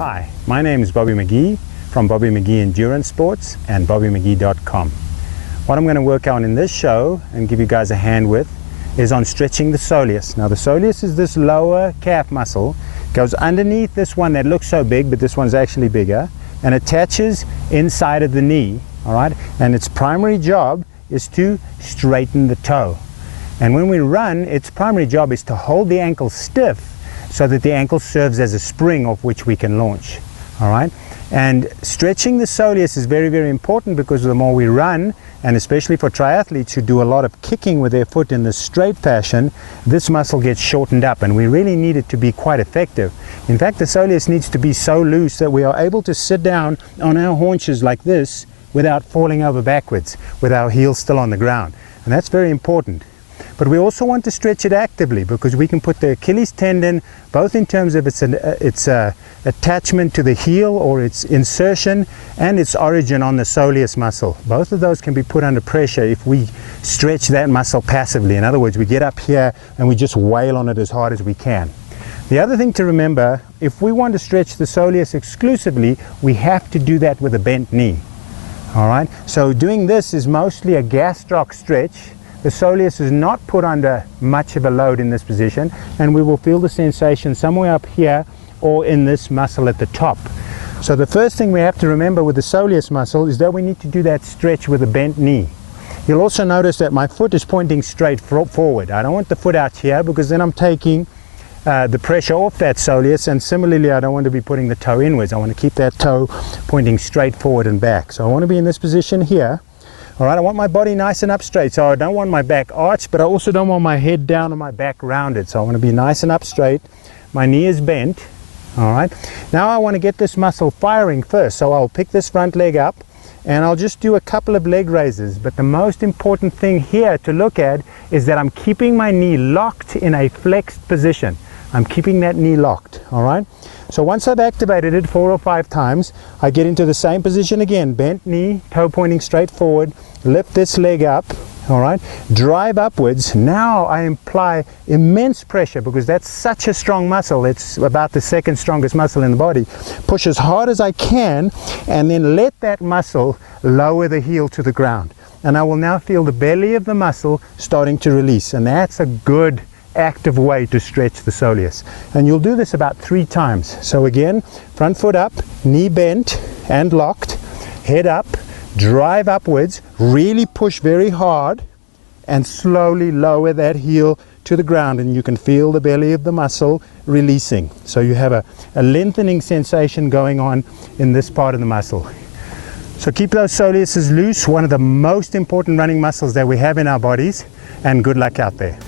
Hi, my name is Bobby McGee from Bobby McGee Endurance Sports and BobbyMcGee.com. What I'm going to work on in this show and give you guys a hand with is on stretching the soleus. Now the soleus is this lower calf muscle, goes underneath this one that looks so big, but this one's actually bigger, and attaches inside of the knee, all right? And its primary job is to straighten the toe. And when we run, its primary job is to hold the ankle stiff so that the ankle serves as a spring off which we can launch, all right? And stretching the soleus is very, very important because the more we run, and especially for triathletes who do a lot of kicking with their foot in the straight fashion, this muscle gets shortened up, and we really need it to be quite effective. In fact, the soleus needs to be so loose that we are able to sit down on our haunches like this without falling over backwards, with our heels still on the ground. And that's very important. But we also want to stretch it actively because we can put the Achilles tendon, both in terms of its attachment to the heel or its insertion and its origin on the soleus muscle. Both of those can be put under pressure if we stretch that muscle passively. In other words, we get up here and we just wail on it as hard as we can. The other thing to remember, if we want to stretch the soleus exclusively, we have to do that with a bent knee. All right, so doing this is mostly a gastroc stretch. The soleus is not put under much of a load in this position, and we will feel the sensation somewhere up here or in this muscle at the top. So the first thing we have to remember with the soleus muscle is that we need to do that stretch with a bent knee. You'll also notice that my foot is pointing straight forward. I don't want the foot out here because then I'm taking the pressure off that soleus, and similarly I don't want to be putting the toe inwards. I want to keep that toe pointing straight forward and back. So I want to be in this position here. All right, I want my body nice and up straight, so I don't want my back arched, but I also don't want my head down and my back rounded. So I want to be nice and up straight. My knee is bent. All right, now I want to get this muscle firing first. So I'll pick this front leg up and I'll just do a couple of leg raises. But the most important thing here to look at is that I'm keeping my knee locked in a flexed position. I'm keeping that knee locked, all right? So once I've activated it 4 or 5 times, I get into the same position again, bent knee, toe pointing straight forward, lift this leg up, all right? Drive upwards. Now I apply immense pressure because that's such a strong muscle. It's about the second strongest muscle in the body. Push as hard as I can and then let that muscle lower the heel to the ground. And I will now feel the belly of the muscle starting to release, and that's a good active way to stretch the soleus. And you'll do this about 3 times. So again, front foot up, knee bent and locked, head up, drive upwards, really push very hard and slowly lower that heel to the ground, and you can feel the belly of the muscle releasing. So you have a lengthening sensation going on in this part of the muscle. So keep those soleuses loose, one of the most important running muscles that we have in our bodies, and good luck out there.